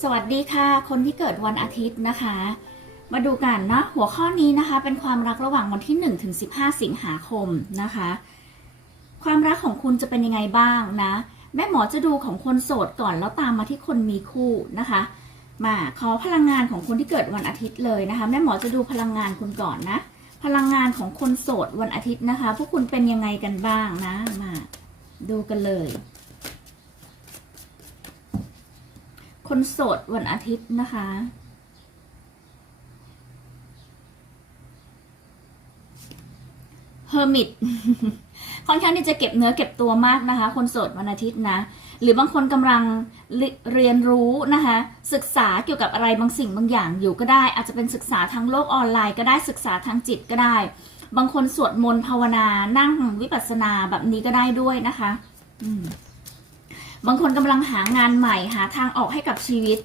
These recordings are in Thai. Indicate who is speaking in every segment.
Speaker 1: สวัสดีค่ะ คนที่เกิดวันอาทิตย์นะคะ มาดูกันนะหัวข้อนี้นะคะเป็นความรักระหว่างวันที่ 1 ถึง 15 สิงหาคมนะคะ ความรักของคุณจะเป็นยังไงบ้างนะ แม่หมอจะดูของคนโสดก่อนแล้วตามมาที่คนมีคู่นะคะ มาขอพลังงานของคนที่เกิดวันอาทิตย์เลยนะคะแม่หมอจะดูพลังงานคุณก่อนนะ พลังงานของคนโสดวันอาทิตย์นะคะ พวกคุณเป็นยังไงกันบ้างนะมาดูกันเลย คนโสดวันอาทิตย์นะคะ เฮอร์มิตค่อนข้างที่จะเก็บเนื้อเก็บตัวมากนะคะ คนโสดวันอาทิตย์นะ หรือบางคนกำลังเรเรียนรู้นะคะ ศึกษาเกี่ยวกับอะไรบางสิ่งบางอย่างอยู่ก็ได้ อาจจะเป็นศึกษาทางโลกออนไลน์ก็ได้ศึกษาทางจิตก็ได้ บางคนสวดมนต์ภาวนานั่งวิปัสสนาแบบนี้ก็ได้ด้วยนะคะ อืม บางคนกำลังหางานใหม่หาทางออกให้กับชีวิต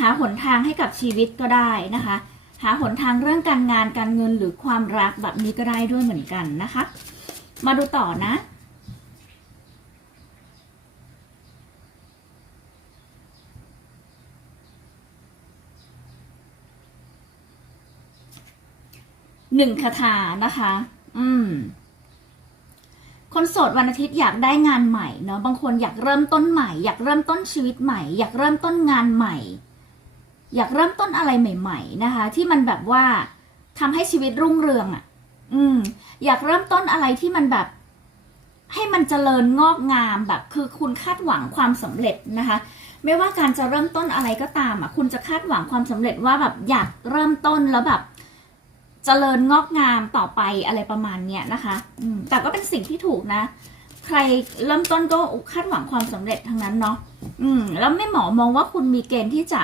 Speaker 1: หาหนทางให้กับชีวิตก็ได้นะคะ หาหนทางเรื่องการงานการเงินหรือความรักแบบนี้ก็ได้ด้วยเหมือนกันนะคะ มาดูต่อนะหนึ่งคาถานะคะ อืม คนโสดวันอาทิตย์อยากได้งานใหม่เนาะบางคนอยากเริ่มต้นใหม่ อยากเริ่มต้นชีวิตใหม่ อยากเริ่มต้นงานใหม่ อยากเริ่มต้นอะไรใหม่ ๆ นะคะ ที่มันแบบว่าทำให้ชีวิตรุ่งเรืองอะ่ะ อืม อยากเริ่มต้นอะไรที่มันแบบ ให้มันเจริญงอกงามแบบ คือคุณคาดหวังความสำเร็จนะคะ ไม่ว่าการจะเริ่มต้นอะไรก็ตามอะ คุณจะคาดหวังความสำเร็จว่าแบบอยากเริ่มต้นแล้วแบบ เจริญงอกงามต่อไปอะไรประมาณเนี้ยนะคะอืมแต่ก็เป็นสิ่งที่ถูกนะ ใครเริ่มต้นก็คาดหวังความสำเร็จทั้งนั้นเนาะอืม แล้วแม่หมอมองว่าคุณมีเกณฑ์ที่จะ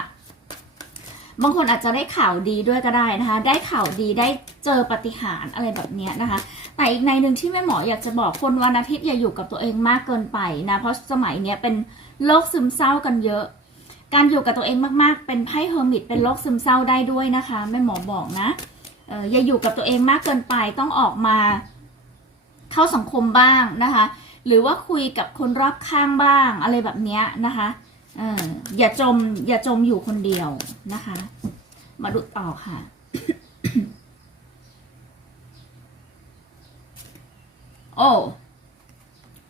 Speaker 1: บางคนอาจจะได้ข่าวดีด้วยก็ได้นะคะ ได้ข่าวดีได้เจอปฏิหารอะไรแบบเนี้ยนะคะ แต่อีกในหนึ่งที่แม่หมออยากจะบอกคนวันอาทิตย์อย่าอยู่กับตัวเองมากเกินไปนะ เพราะสมัยเนี้ยเป็นโรคซึมเศร้ากันเยอะ การอยู่กับตัวเองมากๆ เป็นไพ่เฮอร์มิตเป็นโรคซึมเศร้าได้ด้วยนะคะแม่หมอบอกนะ อย่าอยู่กับตัวเองมากเกินไปต้องออกมาเข้าสังคมบ้างนะคะ หรือว่าคุยกับคนรอบข้างบ้างอะไรแบบนี้นะคะเอออย่าจมอย่าจมอยู่คนเดียวนะคะ มาดูต่อค่ะโอ้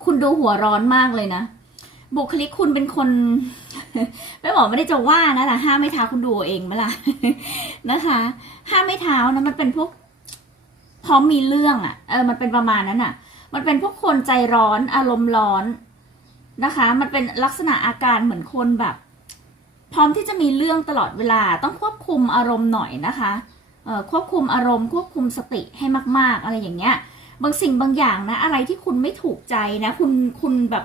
Speaker 1: คุณดูหัวร้อนมากเลยนะ บุคลิกคุณเป็นคนไม่บอกไม่ได้จะว่านะแต่ห้ามไม่ท้าคุณดูเอาเอไหมล่ะนะคะห้ามไม่เท้านะมันเป็นพวกพร้อมมีเรื่องอะ่ะเออมันเป็นประมาณนั้นอะ่ะ มันเป็นพวกคนใจร้อนอารมณ์ร้อนนะคะ มันเป็นลักษณะอาการเหมือนคนแบบ พร้อมที่จะมีเรื่องตลอดเวลาต้องควบคุมอารมณ์หน่อยนะคะเอ่อควบคุมอารมณ์ ควบคุมสติให้มาก ๆ อะไรอย่างเงี้ย บางสิ่งบางอย่างนะ อะไรที่คุณไม่ถูกใจนะ คุณคุณแบบ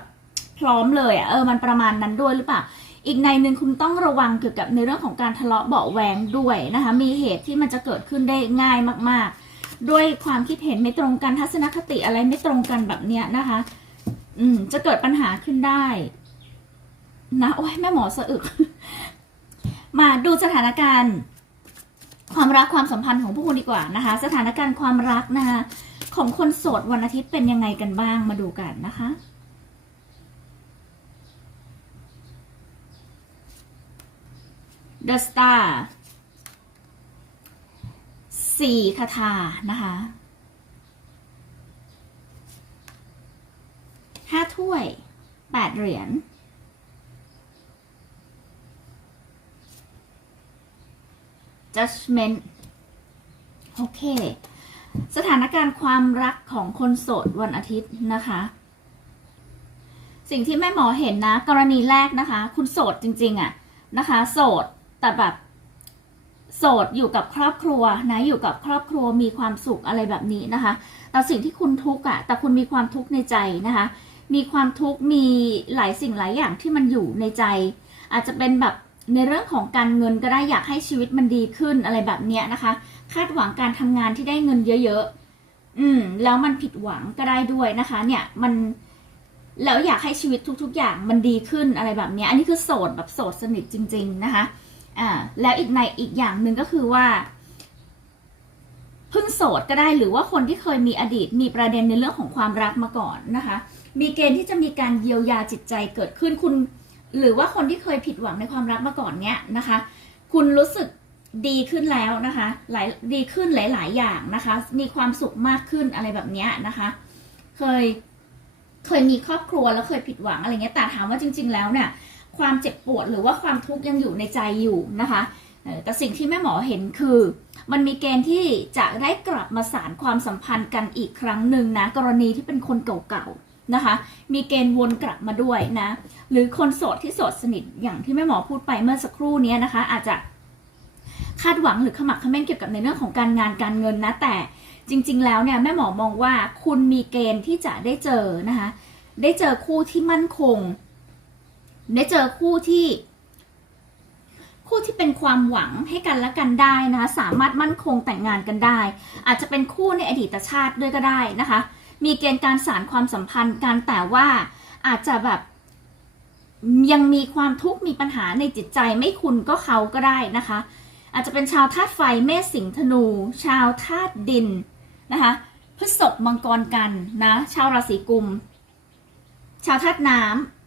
Speaker 1: พร้อมเลยอะ่ะเออมันประมาณนั้นด้วยหรือเปล่าอีกในหนึ่งคุณต้องระวังเกี่ยวกับในเรื่องของการทะเลาะเบาะแวงด้วยนะคะ มีเหตุที่มันจะเกิดขึ้นได้ง่ายมาก ๆ ด้วยความคิดเห็นไม่ตรงกันทัศนคติอะไรไม่ตรงกันแบบเนี้ยนะคะ อืมจะเกิดปัญหาขึ้นได้นะโอ้ยแม่หมอสะอึก มาดูสถานการณ์ ความรักความสัมพันธ์ของพวกคุณดีกว่านะคะ สถานการณ์ความรักนะคะของคนโสดวันอาทิตย์เป็นยังไงกันบ้างมาดูกันนะคะ The Star สี่คาถานะคะห้าถ้วยแปดเหรียญ judgment โอเค สถานการณ์ความรักของคนโสดวันอาทิตย์นะคะ สิ่งที่แม่หมอเห็นนะ กรณีแรกนะคะ คุณโสดจริง ๆอะนะคะ โสด แต่แบบโสดอยู่กับครอบครัวนะอยู่กับครอบครัวมีความสุขอะไรแบบนี้นะคะแต่สิ่งที่คุณทุกข์อะแต่คุณมีความทุกข์ในใจนะคะ มีความทุกข์มีหลายสิ่งหลายอย่างที่มันอยู่ในใจ อาจจะเป็นแบบในเรื่องของการเงินก็ได้อยากให้ชีวิตมันดีขึ้นอะไรแบบเนี้ยนะคะ คาดหวังการทำงานที่ได้เงินเยอะๆอืมแล้วมันผิดหวังก็ได้ด้วยนะคะ เนี่ยมันแล้วอยากให้ชีวิตทุก ๆ อย่างมันดีขึ้นอะไรแบบเนี้ยอันนี้คือโสดแบบโสดสนิทจริง ๆ นะคะ อ่าแล้วอีกในอีกอย่างหนึ่งก็คือว่าเพิ่งโสดก็ได้หรือว่าคนที่เคยมีอดีตมีประเด็นในเรื่องของความรักมาก่อนนะคะ มีเกณฑ์ที่จะมีการเยียวยาจิตใจเกิดขึ้นคุณ หรือว่าคนที่เคยผิดหวังในความรักมาก่อนเนี้ยนะคะ คุณรู้สึกดีขึ้นแล้วนะคะหลายดีขึ้นหลาย ๆ อย่างนะคะ มีความสุขมากขึ้นอะไรแบบเนี้ยนะคะ เคยเคยมีครอบครัวแล้วเคยผิดหวังอะไรเงี้ยแต่ถามว่าจริง ๆ แล้วเนี่ย ความเจ็บปวดหรือว่าความทุกข์ยังอยู่ในใจอยู่นะคะแต่สิ่งที่แม่หมอเห็นคือ มันมีเกณฑ์ที่จะได้กลับมาสารความสัมพันธ์กันอีกครั้งหนึ่งนะกรณีที่เป็นคนเก่าๆนะคะ มีเกณฑ์วนกลับมาด้วยนะ หรือคนโสดที่โสดสนิทอย่างที่แม่หมอพูดไปเมื่อสักครู่นี้นะคะ อาจจะคาดหวังหรือขมักขม้นเกี่ยวกับในเรื่องของการงานการเงินนะแต่จริง ๆ แล้วเนี่ยแม่หมอมองว่าคุณมีเกณฑ์ที่จะได้เจอนะคะ ได้เจอคู่ที่มั่นคง ได้เจอคู่ที่ คู่ที่เป็นความหวังให้กันและกันได้นะคะ สามารถมั่นคงแต่งงานกันได้ อาจจะเป็นคู่ในอดีตชาติด้วยก็ได้นะคะ มีเกณฑ์การสารความสัมพันธ์กันแต่ว่าอาจจะแบบยังมีความทุกข์มีปัญหาในจิตใจไม่คุณก็เขาก็ได้นะคะ อาจจะเป็นชาวธาตุไฟเมษสิงห์ธนู ชาวธาตุดินนะคะพฤษภมังกรกันนะ ชาวราศีกุม ชาวธาตุน้ำ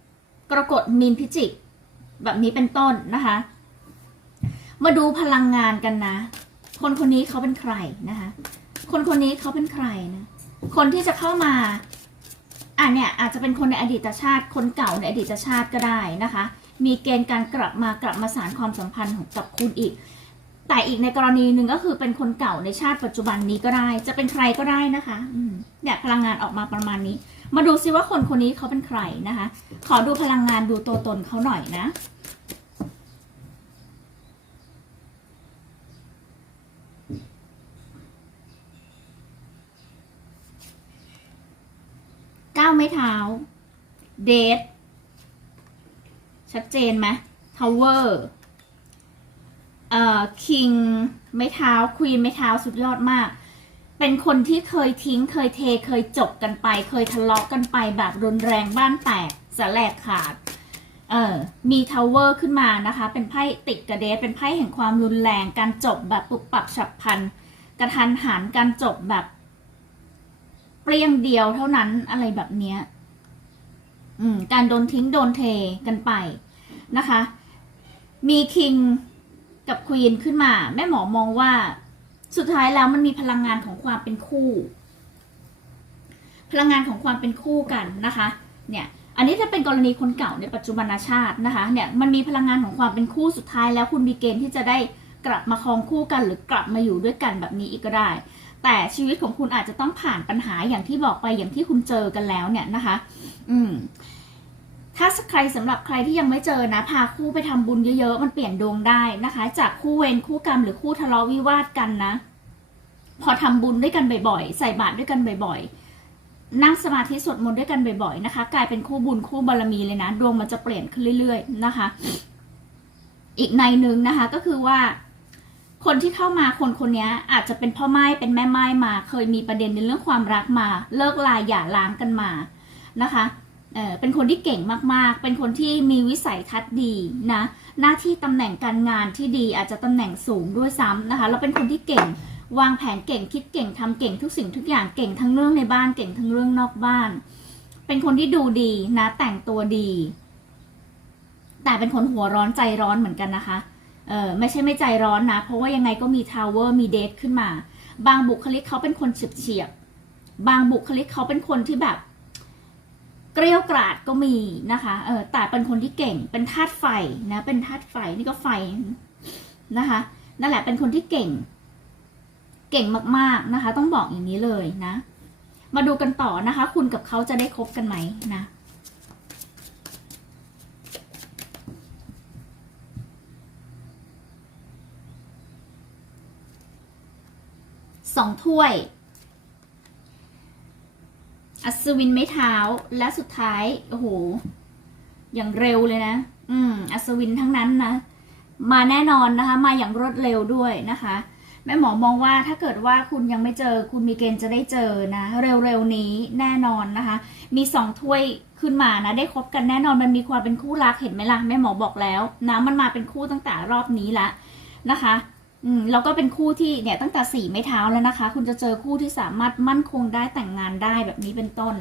Speaker 1: กรกฎมีนพิจิก แบบนี้เป็นต้นนะคะ มาดูพลังงานกันนะ คนคนนี้เขาเป็นใครนะคะ คนคนนี้เขาเป็นใครนะ คนที่จะเข้ามาอะเนี่ยอาจจะเป็นคนในอดีตชาติ คนเก่าในอดีตชาติก็ได้นะคะ มีเกณฑ์การกลับมากลับมาสารความสัมพันธ์ของกับคุณอีก แต่อีกในกรณีหนึ่งก็คือเป็นคนเก่าในชาติปัจจุบันนี้ก็ได้ จะเป็นใครก็ได้นะคะอืมเนี่ยพลังงานออกมาประมาณนี้ มาดูซิว่าคนคนนี้เขาเป็นใครนะคะ ขอดูพลังงานดูตัวตนเขาหน่อยนะ ก้าวไม้เท้า เดท ชัดเจนไหมทาวเวอร์ เอ่อ คิง ไม้เท้า ควีน ไม้เท้า สุดยอดมาก เป็นคนที่เคยทิ้ง เคยเท เคยจบกันไป เคยทะเลาะกันไปแบบรุนแรงบ้านแตกสแลกขาด เออมีทาวเวอร์ขึ้นมานะคะ เป็นไพ่ติดกระเดสเป็นไพ่แห่งความรุนแรง การจบแบบปุบปับฉับพลัน กระทันหันการจบแบบ เปรี้ยงเดียวเท่านั้นอะไรแบบเนี้ย อืม การโดนทิ้งโดนเทกันไปนะคะ มีคิงกับควีนขึ้นมา แม่หมอมองว่า สุดท้ายแล้วมันมีพลังงานของความเป็นคู่ พลังงานของความเป็นคู่กันนะคะ เนี่ยอันนี้จะเป็นกรณีคนเก่าในปัจจุบันชาตินะคะ เนี่ยมันมีพลังงานของความเป็นคู่สุดท้ายแล้วคุณมีเกณฑ์ที่จะได้กลับมาครองคู่กันหรือกลับมาอยู่ด้วยกันแบบนี้อีกก็ได้ แต่ชีวิตของคุณอาจจะต้องผ่านปัญหาอย่างที่บอกไปอย่างที่คุณเจอกันแล้วเนี่ยนะคะ อืม ถ้าใครสำหรับใครที่ยังไม่เจอนะ พาคู่ไปทำบุญเยอะๆ มันเปลี่ยนดวงได้นะคะ จากคู่เวรคู่กรรมหรือคู่ทะเลาะวิวาทกันนะ พอทำบุญด้วยกันบ่อยๆ ใส่บาตรด้วยกันบ่อยๆ นั่งสมาธิสวดมนต์ด้วยกันบ่อยๆนะคะ กลายเป็นคู่บุญคู่บารมีเลยนะ ดวงมันจะเปลี่ยนขึ้นเรื่อย ๆ นะคะ อีกในหนึ่งนะคะก็คือว่า คนที่เข้ามาคนคนนี้อาจจะเป็นพ่อไม้เป็นแม่ไม้มา เคยมีประเด็นในเรื่องความรักมา เลิกลาหย่าร้างกันมานะคะ เออเป็นคนที่เก่งมากๆ เป็นคนที่มีวิสัยทัศน์ดีนะ หน้าที่ตำแหน่งการงานที่ดีอาจจะตำแหน่งสูงด้วยซ้ำนะคะแล้วเป็นคนที่เก่งวางแผนเก่งคิดเก่งทำเก่งทุกสิ่งทุกอย่างเก่งทั้งเรื่องในบ้านเก่งทั้งเรื่องนอกบ้าน เป็นคนที่ดูดีนะแต่งตัวดี แต่เป็นคนหัวร้อนใจร้อนเหมือนกันนะคะเออไม่ใช่ไม่ใจร้อนนะ เพราะว่ายังไงก็มีทาวเวอร์มีเดทขึ้นมา บางบุคลิกเขาเป็นคนเฉียบเฉียบบางบุคลิกเขาเป็นคนที่แบบ เกลียวกราดก็มีนะคะเออแต่เป็นคนที่เก่งเป็นธาตุไฟนะเป็นธาตุไฟนี่ก็ไฟนะคะนั่นแหละเป็นคนที่เก่ง เก่งมากๆนะคะ ต้องบอกอย่างนี้เลยนะ มาดูกันต่อนะคะ คุณกับเขาจะได้คบกันไหมนะสองถ้วย อัศวินไม้เท้าและสุดท้ายโอ้โห อย่างเร็วเลยนะ อืม อัศวินทั้งนั้นนะ มาแน่นอนนะคะ มาอย่างรวดเร็วด้วยนะคะ แม่หมอมองว่าถ้าเกิดว่าคุณยังไม่เจอ คุณมีเกณฑ์จะได้เจอนะ เร็วๆนี้แน่นอนนะคะ มีสองถ้วยขึ้นมานะ ได้คบกันแน่นอนมันมีความเป็นคู่รักเห็นไหมล่ะแม่หมอบอกแล้วนะมันมาเป็นคู่ตั้งแต่รอบนี้ละนะคะ อืมแล้วก็เป็นคู่ที่เนี่ยตั้งแต่สี่ไม้เท้าแล้วนะคะ คุณจะเจอคู่ที่สามารถมั่นคงได้แต่งงานได้แบบนี้เป็นต้น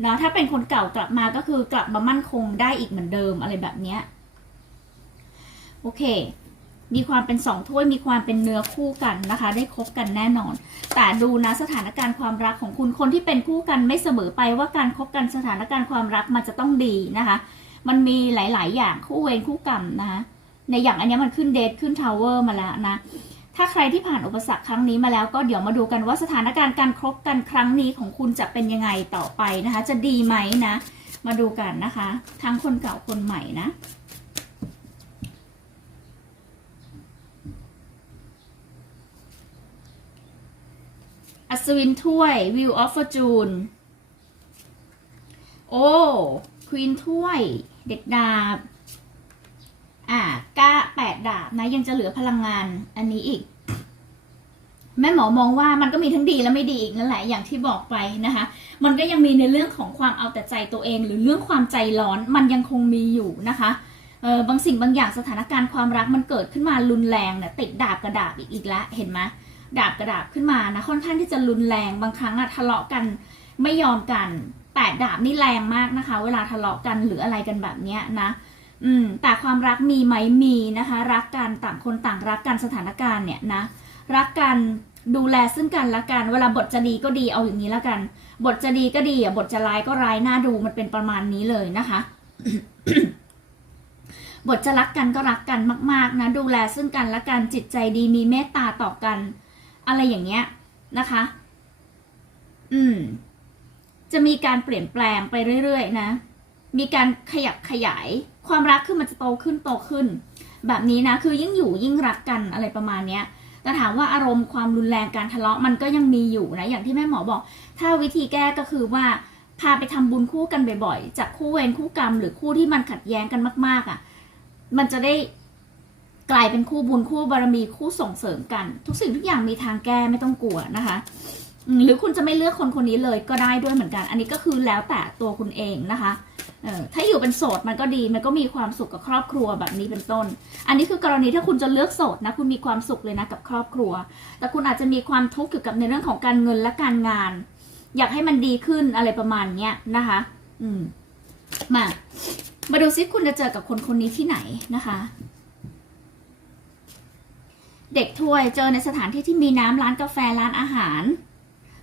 Speaker 1: เนาะถ้าเป็นคนเก่ากลับมาก็คือกลับมามั่นคงได้อีกเหมือนเดิมอะไรแบบเนี้ยอเค มีความเป็นสองถ้วยมีความเป็นเนื้อคู่กันนะคะ ได้คบกันแน่นอน แต่ดูนะสถานการณ์ความรักของคุณคนที่เป็นคู่กันไม่เสมอไปว่าการคบกันสถานการณ์ความรักมันจะต้องดีนะคะ มันมีหลาย ๆ อย่างคู่เวรคู่กรรมนะคะ ในอย่างอันนี้มันขึ้นเดทขึ้นทาวเวอร์มาแล้วนะ ถ้าใครที่ผ่านอุปสรรคครั้งนี้มาแล้วก็เดี๋ยวมาดูกันว่าสถานการณ์การครบกันครั้งนี้ของคุณจะเป็นยังไงต่อไปนะคะ จะดีไหมนะ มาดูกันนะคะ ทั้งคนเก่าคนใหม่นะอัศวินถ้วย View of Fortune โอ้ ควีนถ้วย เด็กดาบ อ่าก้าแปดดาบนะยังจะเหลือพลังงานอันนี้อีก แม่หมอมองว่ามันก็มีทั้งดีและไม่ดีอีกนั่นแหละอย่างที่บอกไปนะคะ มันก็ยังมีในเรื่องของความเอาแต่ใจตัวเอง หรือเรื่องความใจร้อนมันยังคงมีอยู่นะคะเออบางสิ่งบางอย่างสถานการณ์ความรักมันเกิดขึ้นมารุนแรงเนี่ยติดดาบกระดาบอีกอีกแล้วเห็นไหมดาบกระดาบขึ้นมานะค่อนข้างที่จะรุนแรงบางครั้งอะทะเลาะกันไม่ยอมกันแปดดาบนี่แรงมากนะคะ เวลาทะเลาะกันหรืออะไรกันแบบเนี้ยนะ อืมแต่ความรักมีไหมมีนะคะ รักกันต่างคนต่างรักกันสถานการณ์เนี่ยนะ รักกันดูแลซึ่งกันและกัน เวลาบทจะดีก็ดีเอาอย่างนี้แล้วกัน บทจะดีก็ดีอะบทจะร้ายก็ร้ายน่าดูมันเป็นประมาณนี้เลยนะคะ บทจะรักกันก็รักกันมาก ๆ นะ ดูแลซึ่งกันและกันจิตใจดีมีเมตตาต่อกัน อะไรอย่างเงี้ยนะคะ อืม จะมีการเปลี่ยนแปลงไปเรื่อยๆ นะ มีการขยับขยาย ความรักคือมันจะโตขึ้นโตขึ้น แบบนี้นะคือยิ่งอยู่ยิ่งรักกันอะไรประมาณเนี้ยแต่ถามว่าอารมณ์ความรุนแรงการทะเลาะมันก็ยังมีอยู่นะอย่างที่แม่หมอบอก ถ้าวิธีแก้ก็คือว่าพาไปทำบุญคู่กันบ่อยๆจากคู่เวรคู่กรรม หรือคู่ที่มันขัดแย้งกันมาก ๆอะ มันจะได้กลายเป็นคู่บุญคู่บารมีคู่ส่งเสริมกัน ทุกสิ่งทุกอย่างมีทางแก้ไม่ต้องกลัวนะคะ หรือคุณจะไม่เลือกคนคนนี้เลยก็ได้ด้วยเหมือนกัน อันนี้ก็คือแล้วแต่ตัวคุณเองนะคะ เออถ้าอยู่เป็นโสดมันก็ดี มันก็มีความสุขกับครอบครัวแบบนี้เป็นต้น อันนี้คือกรณีถ้าคุณจะเลือกโสดนะ คุณมีความสุขเลยนะกับครอบครัว แต่คุณอาจจะมีความทุกข์เกี่ยวกับในเรื่องของการเงินและการงาน อยากให้มันดีขึ้นอะไรประมาณเนี้ยนะคะ อืม มา มาดูซิคุณจะเจอกับคนคนนี้ที่ไหนนะคะ เด็กถ้วยเจอในสถานที่ที่มีน้ำร้านกาแฟร้านอาหาร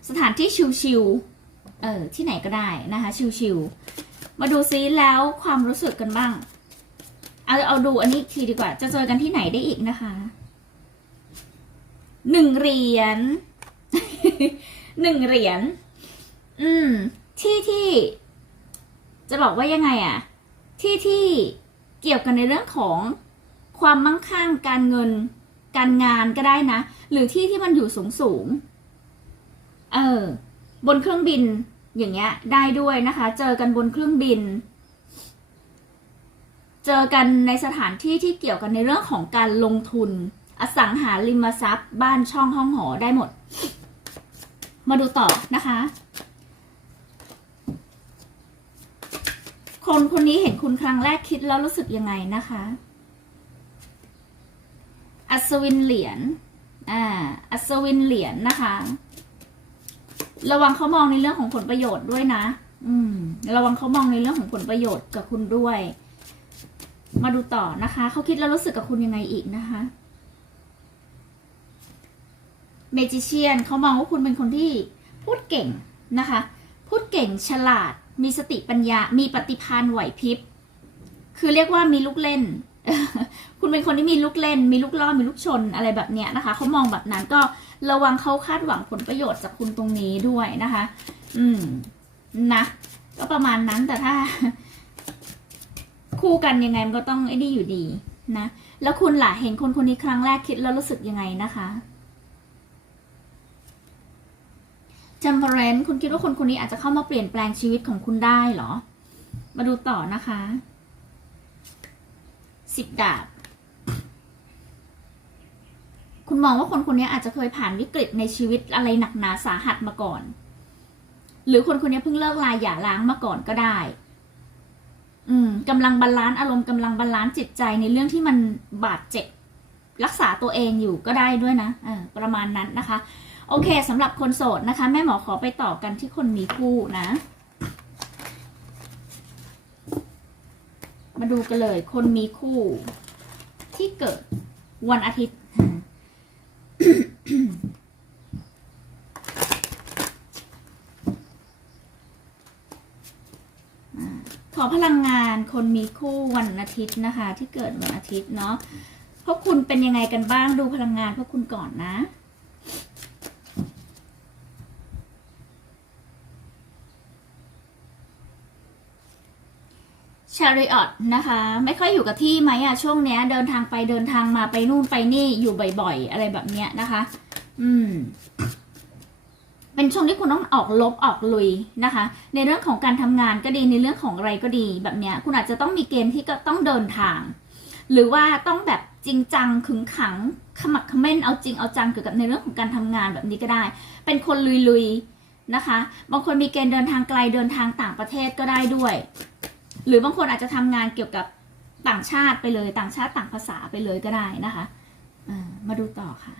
Speaker 1: สถานที่ชิลๆเออที่ไหนก็ได้นะคะ ชิลๆ มาดูซิแล้วความรู้สึกกันบ้าง เอาเอาดูอันนี้อีกทีดีกว่า จะเจอกันที่ไหนได้อีกนะคะ หนึ่งเหรียญ หนึ่งเหรียญ อืม ที่ที่ จะบอกว่ายังไงอะที่ที่เกี่ยวกันในเรื่องของความมั่งคั่งการเงิน การงานก็ได้นะ หรือที่ที่มันอยู่สูงสูง เออ บนเครื่องบิน อย่างเงี้ยได้ด้วยนะคะ เจอกันบนเครื่องบิน เจอกันในสถานที่ที่เกี่ยวกันในเรื่องของการลงทุน อสังหาริมทรัพย์ บ้านช่องห้องหอได้หมด มาดูต่อนะคะ คนคนนี้เห็นคุณครั้งแรกคิดแล้วรู้สึกยังไงนะคะ อัศวินเหรียญ อ่า อัศวินเหรียญนะคะ ระวังเขามองในเรื่องของผลประโยชน์ด้วยนะ อืม ระวังเขามองในเรื่องของผลประโยชน์กับคุณด้วย มาดูต่อนะคะ เขาคิดแล้วรู้สึกกับคุณยังไงอีกนะคะ เมจิเชียนเขามองว่าคุณเป็นคนที่พูดเก่งนะคะ พูดเก่งฉลาด มีสติปัญญา มีปฏิภาณไหวพริบ คือเรียกว่ามีลูกเล่น คุณเป็นคนที่มีลูกเล่น มีลูกล่อ มีลูกชนอะไรแบบเนี้ยนะคะ เขามองแบบนั้นก็ ระวังเขาคาดหวังผลประโยชน์จากคุณตรงนี้ด้วยนะคะ อืม นะ ก็ประมาณนั้นแต่ถ้า คู่กันยังไงมันก็ต้องไอ้นี่อยู่ดีนะ แล้วคุณล่ะเห็นคนคนนี้ครั้งแรกคิดแล้วรู้สึกยังไงนะคะจัมเบรนคุณคิดว่าคนคนนี้อาจจะเข้ามาเปลี่ยนแปลงชีวิตของคุณได้เหรอ มาดูต่อนะคะ สิบดาบ คุณมองว่าคนคนนี้อาจจะเคยผ่านวิกฤตในชีวิตอะไรหนักหนาสาหัสมาก่อน หรือคนคนนี้เพิ่งเลิกลาหย่าร้างมาก่อนก็ได้ อืมกำลังบาลานซ์อารมณ์กำลังบาลานซ์จิตใจในเรื่องที่มันบาดเจ็บ รักษาตัวเองอยู่ก็ได้ด้วยนะเออประมาณนั้นนะคะ โอเคสำหรับคนโสดนะคะ แม่หมอขอไปต่อกันที่คนมีคู่นะ มาดูกันเลย คนมีคู่ที่เกิดวันอาทิตย์ ขอ พลังงานคนมีคู่วันอาทิตย์นะคะ ที่เกิดวันอาทิตย์เนาะพวกคุณเป็นยังไงกันบ้างดูพลังงานพวกคุณก่อนนะ ชาริออตนะคะ ไม่ค่อยอยู่กับที่ไหมอะช่วงเนี้ย เดินทางไปเดินทางมาไปนู่นไปนี่อยู่บ่อยๆ อะไรแบบเนี้ยนะคะ อืม เป็นช่วงที่คุณต้องออกลบออกลุยนะคะ ในเรื่องของการทำงานก็ดีในเรื่องของอะไรก็ดีแบบเนี้ยคุณอาจจะต้องมีเกณฑ์ที่ก็ต้องเดินทาง หรือว่าต้องแบบจริงจังขึงขังขมักขม้นเอาจริงเอาจังเกี่ยวกับในเรื่องของการทำงานแบบนี้ก็ได้ เป็นคนลุยๆนะคะ บางคนมีเกณฑ์เดินทางไกลเดินทางต่างประเทศก็ได้ด้วย หรือบางคนอาจจะทำงานเกี่ยวกับต่างชาติไปเลย ต่างชาติต่างภาษาไปเลยก็ได้นะคะมาดูต่อค่ะ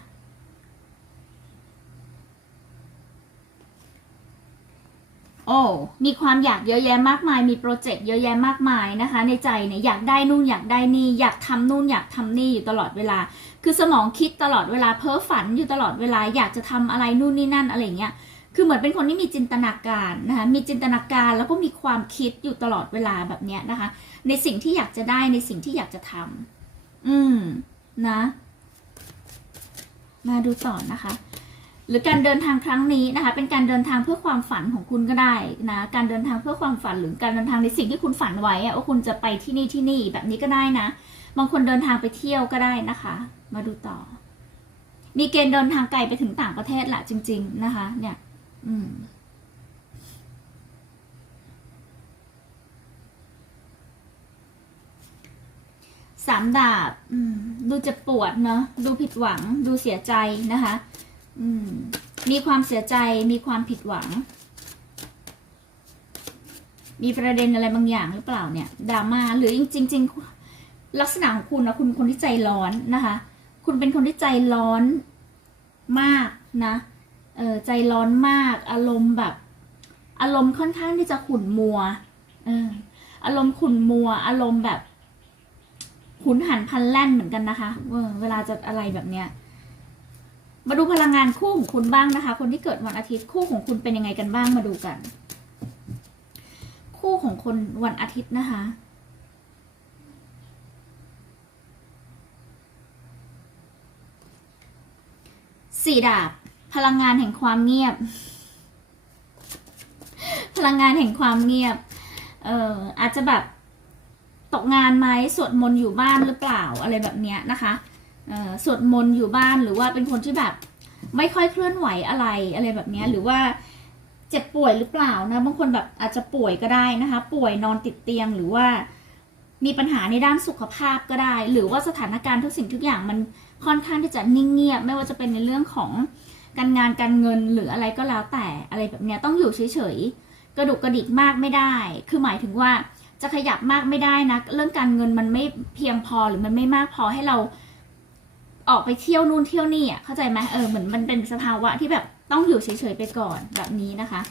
Speaker 1: โอ้มีความอยากเยอะแยะมากมาย มีโปรเจกต์เยอะแยะมากมายนะคะ ในใจเนี่ยอยากได้นู่นอยากได้นี่ อยากทำนู่นอยากทำนี่อยู่ตลอดเวลา คือสมองคิดตลอดเวลาเพ้อฝันอยู่ตลอดเวลาอยากจะทำอะไรนู่นนี่นั่นอะไรเงี้ยคือเหมือนเป็นคนที่มีจินตนาการนะคะมีจินตนาการแล้วก็มีความคิดอยู่ตลอดเวลาแบบเนี้ยนะคะ ในสิ่งที่อยากจะได้ในสิ่งที่อยากจะทำอืมนะ มาดูต่อนะคะ หรือการเดินทางครั้งนี้นะคะ เป็นการเดินทางเพื่อความฝันของคุณก็ได้นะการเดินทางเพื่อความฝันหรือการเดินทางในสิ่งที่คุณฝันไว้อะว่าคุณจะไปที่นี่ที่นี่แบบนี้ก็ได้นะ บางคนเดินทางไปเที่ยวก็ได้นะคะ มาดูต่อ มีเกณฑ์เดินทางไกลไปถึงต่างประเทศแหละจริง ๆ นะคะ เนี่ย อืมสามดาบดูจ็บปวดเนอะดูผิดหวังดูเสียใจนะคะ มีความเสียใจมีความผิดหวัง มีประเด็นอะไรบางอย่างหรือเปล่าเนี่ยดราม่าหรือจริงๆลักษณะของคุณนะคุณคนที่ใจร้อนนะคะ คุณเป็นคนที่ใจร้อนมากนะเออใจร้อนมาก อารมณ์แบบ อารมณ์ค่อนข้างที่จะขุ่นมัวเอออารมณ์ขุ่นมัว อารมณ์แบบหุนหันพันแล่นเหมือนกันนะคะเออเวลาจะอะไรแบบเนี้ย มาดูพลังงานคู่ของคุณบ้างนะคะ คนที่เกิดวันอาทิตย์คู่ของคุณเป็นยังไงกันบ้างมาดูกัน คู่ของคนวันอาทิตย์นะคะสี่ดาบ พลังงานแห่งความเงียบ พลังงานแห่งความเงียบ เอ่ออาจจะแบบตกงานไหมสวดมนต์อยู่บ้านหรือเปล่าอะไรแบบเนี้ยนะคะ สวดมนต์อยู่บ้านหรือว่าเป็นคนที่แบบ ไม่ค่อยเคลื่อนไหวอะไรอะไรแบบนี้หรือว่าเจ็บป่วยหรือเปล่านะบางคนแบบอาจจะป่วยก็ได้นะคะ ป่วยนอนติดเตียงหรือว่ามีปัญหาในด้านสุขภาพก็ได้ หรือว่าสถานการณ์ทุกสิ่งทุกอย่างมันค่อนข้างที่จะนิ่งเงียบ ไม่ว่าจะเป็นในเรื่องของการงานการเงินหรืออะไรก็แล้วแต่อะไรแบบนี้ต้องอยู่เฉยๆกระดุกกระดิกมากไม่ได้ คือหมายถึงว่าจะขยับมากไม่ได้นะเรื่องการเงินมันไม่เพียงพอหรือมันไม่มากพอให้เรา ออกไปเที่ยวนู่นเที่ยวนี่อะเข้าใจไหมเออเหมือนมันเป็นสภาวะที่แบบต้องอยู่เฉยๆไปก่อนแบบนี้นะคะ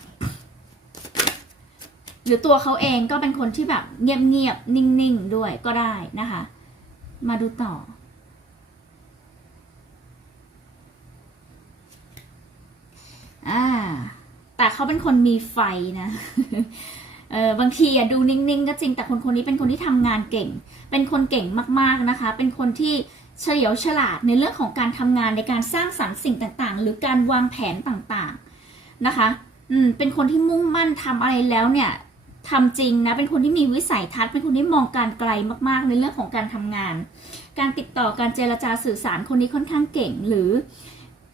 Speaker 1: หรือตัวเขาเองก็เป็นคนที่แบบเงียบๆนิ่งๆด้วยก็ได้นะคะ มาดูต่ออ่าแต่เขาเป็นคนมีไฟนะเออบางทีอะดูนิ่งๆ ก็จริงแต่คนคนนี้เป็นคนที่ทำงานเก่ง เป็นคนเก่งมากๆนะคะ เป็นคนที่ เฉลียวฉลาดในเรื่องของการทำงานในการสร้างสรรค์สิ่งต่างๆ หรือการวางแผนต่างๆนะคะอืมเป็นคนที่มุ่งมั่นทำอะไรแล้วเนี่ยทำจริงนะเป็นคนที่มีวิสัยทัศน์เป็นคนที่มองการไกลมากๆ ในเรื่องของการทำงาน การติดต่อการเจรจาสื่อสารคนนี้ค่อนข้างเก่ง หรือ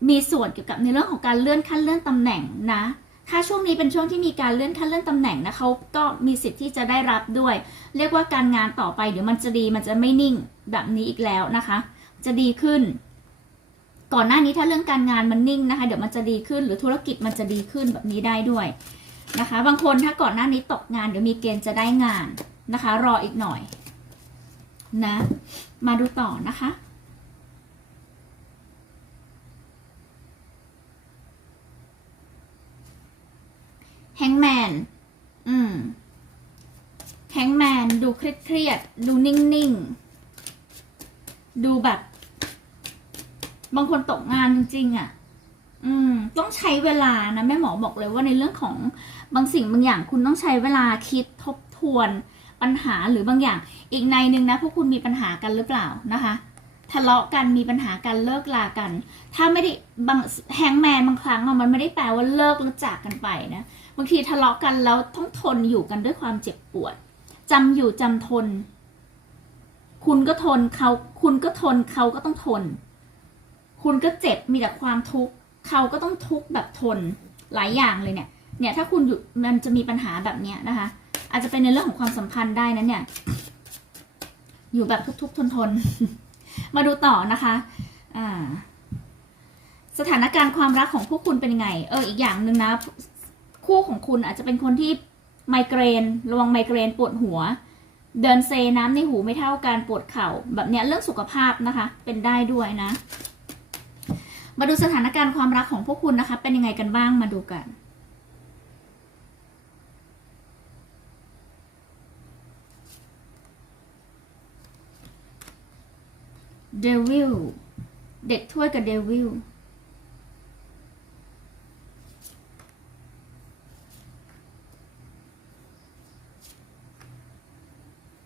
Speaker 1: มีส่วนเกี่ยวกับในเรื่องของการเลื่อนขั้นเลื่อนตำแหน่งนะถ้าช่วงนี้เป็นช่วงที่มีการเลื่อนขั้นเลื่อนตำแหน่งนะเขาก็มีสิทธิ์ที่จะได้รับด้วย เรียกว่าการงานต่อไปเดี๋ยวมันจะดีมันจะไม่นิ่ง แบบนี้อีกแล้วนะคะ จะดีขึ้น ก่อนหน้านี้ถ้าเรื่องการงานมันนิ่งนะคะ เดี๋ยวมันจะดีขึ้น หรือธุรกิจมันจะดีขึ้นแบบนี้ได้ด้วยนะคะ บางคนถ้าก่อนหน้านี้ตกงานเดี๋ยวมีเกณฑ์จะได้งานนะคะ รออีกหน่อยนะ มาดูต่อนะคะแฮงแมน อืมแฮงแมน ดูเครียดๆ ดูนิ่ง ดูแบบ บางคนตกงานจริงๆอะ่ะ อืม ต้องใช้เวลานะแม่หมอบอกเลยว่าในเรื่องของบางสิ่งบางอย่างคุณต้องใช้เวลาคิดทบทวน ปัญหาหรือบางอย่าง อีกในหนึ่งนะพวกคุณมีปัญหากันหรือเปล่านะคะทะเลาะกันมีปัญหากันเลิกลากัน ถ้าไม่ได้บางแฮงแมนบางครั้งอะมันไม่ได้แปลว่าเลิกแล้วจากกันไปนะบางทีทะเลาะกันแล้วต้องทนอยู่กันด้วยความเจ็บปวดจำอยู่จำทน คุณก็ทนเขาคุณก็ทนเขาก็ต้องทน คุณก็เจ็บมีแต่ความทุกข์เขาก็ต้องทุกข์แบบทนหลายอย่างเลยเนี่ย เนี่ยถ้าคุณอยู่มันจะมีปัญหาแบบเนี้ยนะคะ อาจจะเป็นในเรื่องของความสัมพันธ์ได้นะเนี่ย อยู่แบบทุกๆทนทนมาดูต่อนะคะอ่าสถานการณ์ความรักของพวกคุณเป็นยังไง เอออีกอย่างหนึ่งนะ คู่ของคุณอาจจะเป็นคนที่ไมเกรนระวังไมเกรนปวดหัว เดินเซน้ำในหูไม่เท่ากันปวดเข่าแบบเนี้ยเรื่องสุขภาพนะคะ เป็นได้ด้วยนะ มาดูสถานการณ์ความรักของพวกคุณนะคะ เป็นยังไงกันบ้างมาดูกันเดวิลเด็กถ้วยกับเดวิล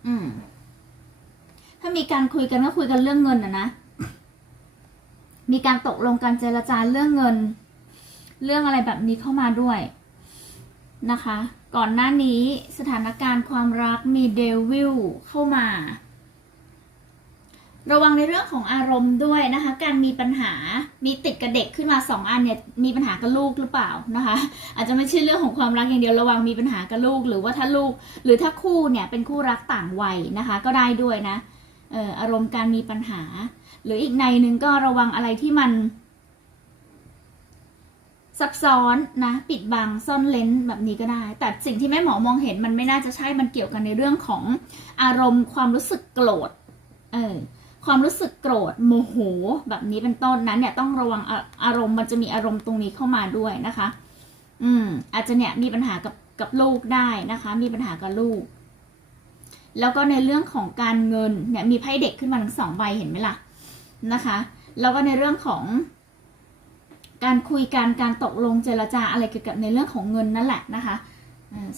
Speaker 1: อืม ถ้ามีการคุยกันก็คุยกันเรื่องเงินอะนะ มีการตกลงการเจรจาเรื่องเงิน เรื่องอะไรแบบนี้เข้ามาด้วยนะคะ ก่อนหน้านี้สถานการณ์ความรักมีเดวิลเข้ามา ระวังในเรื่องของอารมณ์ด้วยนะคะ การมีปัญหา มีติดกับเด็กขึ้นมาสองอันเนี่ย มีปัญหากับลูกหรือเปล่านะคะ อาจจะไม่ใช่เรื่องของความรักอย่างเดียว ระวังมีปัญหากับลูก หรือว่าถ้าลูก หรือถ้าคู่เนี่ยเป็นคู่รักต่างวัยนะคะ ก็ได้ด้วยนะ เอออารมณ์การมีปัญหา หรืออีกในหนึ่งก็ระวังอะไรที่มัน ซับซ้อนนะ ปิดบังซ่อนเลนแบบนี้ก็ได้ แต่สิ่งที่แม่หมอมองเห็นมันไม่น่าจะใช่ มันเกี่ยวกันในเรื่องของอารมณ์ความรู้สึกโกรธ เออ ความรู้สึกโกรธโมโห แบบนี้เป็นต้นนั้นเนี่ยต้องระวังอาอารมณ์มันจะมีอารมณ์ตรงนี้เข้ามาด้วยนะคะ อืม อาจจะเนี่ยมีปัญหากับกับลูกได้นะคะ มีปัญหากับลูก แล้วก็ในเรื่องของการเงินเนี่ยมีไพ่เด็กขึ้นมาทั้งสองใบเห็นไหมล่ะนะคะ แล้วก็ในเรื่องของ การคุยกันการตกลงเจรจาอะไรเกี่ยวกับในเรื่องของเงินนั่นแหละนะคะ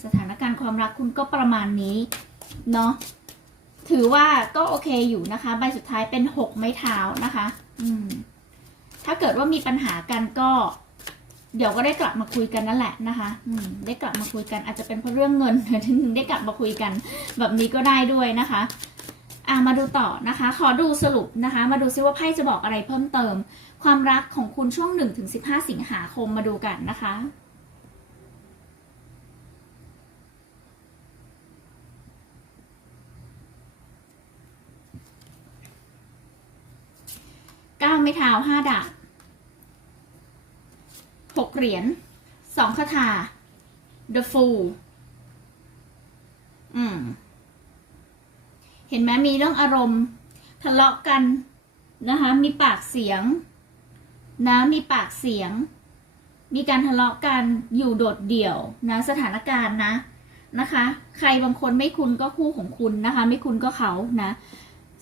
Speaker 1: สถานการณ์ความรักคุณก็ประมาณนี้เนาะ ถือว่าก็โอเคอยู่นะคะ ใบสุดท้ายเป็นหกไม้เท้านะคะ อืม ถ้าเกิดว่ามีปัญหากันก็ เดี๋ยวก็ได้กลับมาคุยกันนั่นแหละนะคะ อืม ได้กลับมาคุยกันอาจจะเป็นเพราะเรื่องเงินถึงได้กลับมาคุยกัน แบบนี้ก็ได้ด้วยนะคะอะมาดูต่อนะคะ ขอดูสรุปนะคะ มาดูซิว่าไพ่จะบอกอะไรเพิ่มเติม ความรักของคุณช่วง1ถึง15 สิงหาคมมาดูกันนะคะ เก้าไม้เท้าห้าดาบหกเหรียญสองคาถา The Fool อืม เห็นไหมมีเรื่องอารมณ์ทะเลาะกันนะคะ มีปากเสียง นะมีปากเสียง มีการทะเลาะกันอยู่โดดเดี่ยวนะสถานการณ์นะนะคะ ใครบางคนไม่คุ้นก็คู่ของคุณนะคะ ไม่คุ้นก็เขานะ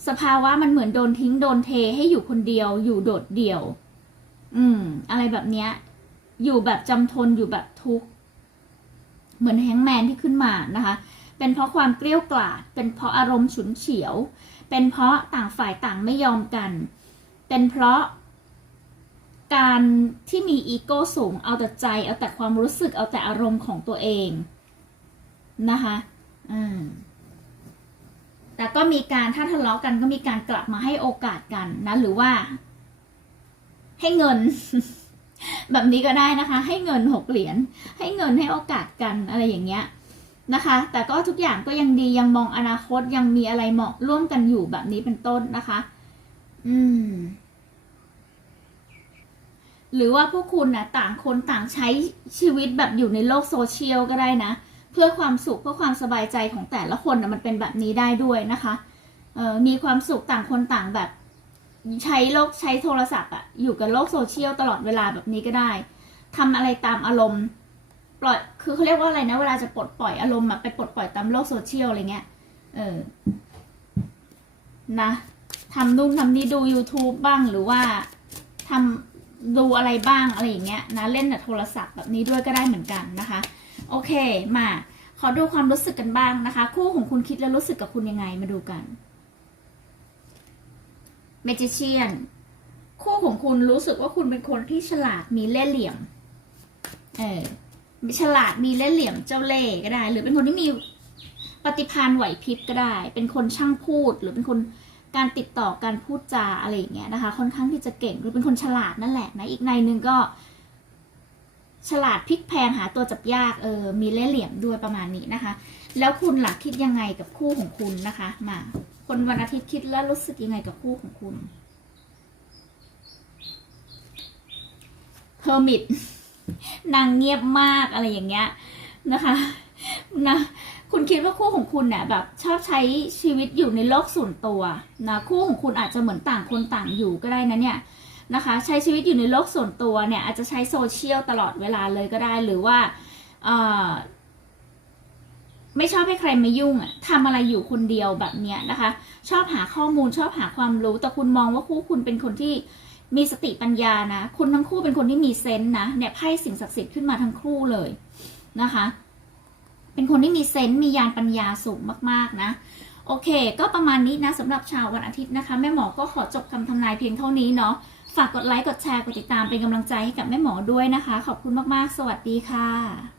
Speaker 1: สภาวะมันเหมือนโดนทิ้งโดนเทให้อยู่คนเดียว อยู่โดดเดี่ยว อืม อะไรแบบเนี้ย อยู่แบบจำทนอยู่แบบทุกข์เหมือนแฮงก์แมนที่ขึ้นมานะคะ เป็นเพราะความเกลี้ยวกล่อดเป็นเพราะอารมณ์ฉุนเฉียว เป็นเพราะต่างฝ่ายต่างไม่ยอมกัน เป็นเพราะการที่มีอีโก้สูง เอาแต่ใจ เอาแต่ความรู้สึก เอาแต่อารมณ์ของตัวเองนะคะ อืม แต่ก็มีการถ้าทะเลาะกันก็มีการกลับมาให้โอกาสกันนะหรือว่า ให้เงิน แบบนี้ก็ได้นะคะ ให้เงินหกเหรียญให้เงินให้โอกาสกันอะไรอย่างเงี้ยนะคะ แต่ก็ทุกอย่างก็ยังดียังมองอนาคตยังมีอะไรเหมาะร่วมกันอยู่แบบนี้เป็นต้นนะคะ อืม หรือว่าพวกคุณนะต่างคนต่างใช้ชีวิตแบบอยู่ในโลกโซเชียลก็ได้นะ เพื่อความสุขเพื่อความสบายใจของแต่ละคนนะมันเป็นแบบนี้ได้ด้วยนะคะมีความสุขต่างคนต่างแบบใช้โลกใช้โทรศัพท์อะอยู่กับโลกโซเชียลตลอดเวลาแบบนี้ก็ได้ทำอะไรตามอารมณ์ ปล่อยคือเขาเรียกว่าอะไรนะเวลาจะปลดปล่อยอารมณ์อะไปปลดปล่อยตามโลกโซเชียลอะไรเงี้ยเออนะทำนู่นทำนี่ดู YouTube บ้างหรือว่าทำดูอะไรบ้างอะไรอย่างเงี้ยนะเล่นแต่โทรศัพท์แบบนี้ด้วยก็ได้เหมือนกันนะคะ โอเค มา ขอดูความรู้สึกกันบ้างนะคะ คู่ของคุณคิดแล้วรู้สึกกับคุณยังไงมาดูกันเมจิเชียนคู่ของคุณรู้สึกว่าคุณเป็นคนที่ฉลาดมีเล่ห์เหลี่ยม เออฉลาดมีเล่ห์เหลี่ยมเจ้าเล่ห์ก็ได้ หรือเป็นคนที่มีปฏิภาณไหวพริบก็ได้ เป็นคนช่างพูด หรือเป็นคนการติดต่อการพูดจาอะไรอย่างเงี้ยนะคะ ค่อนข้างที่จะเก่งหรือเป็นคนฉลาดนั่นแหละนะ อีกในหนึ่งก็ ฉลาดพลิกแพลงหาตัวจับยากเออมีเล่เหลี่ยมด้วยประมาณนี้นะคะ แล้วคุณหล่ะคิดยังไงกับคู่ของคุณนะคะ มา คนวันอาทิตย์คิดแล้วรู้สึกยังไงกับคู่ของคุณเฮอร์มิตนางเงียบมากอะไรอย่างเงี้ยนะคะนะคุณคิดว่าคู่ของคุณเนี่ยแบบชอบใช้ชีวิตอยู่ในโลกส่วนตัวนะคู่ของคุณอาจจะเหมือนต่างคนต่างอยู่ก็ได้นะเนี่ย นะคะ ใช้ชีวิตอยู่ในโลกส่วนตัวเนี่ยอาจจะใช้โซเชียลตลอดเวลาเลยก็ได้หรือว่าไม่ชอบให้ใครมายุ่งอะทำอะไรอยู่คนเดียวแบบเนี้ยนะคะ ชอบหาข้อมูลชอบหาความรู้ แต่คุณมองว่าคู่คุณเป็นคนที่มีสติปัญญานะ คุณทั้งคู่เป็นคนที่มีเซนส์นะ เนี่ยไพ่สิ่งศักดิ์สิทธิ์ขึ้นมาทั้งคู่เลยนะคะ เป็นคนที่มีเซนส์มียานปัญญาสูงมากๆนะ โอเค ก็ประมาณนี้นะสำหรับชาววันอาทิตย์นะคะ แม่หมอก็ขอจบคำทำนายเพียงเท่านี้เนาะ ฝากกดไลค์ กดแชร์ กดติดตามเป็นกำลังใจให้กับแม่หมอด้วยนะคะ ขอบคุณมาก ๆ สวัสดีค่ะ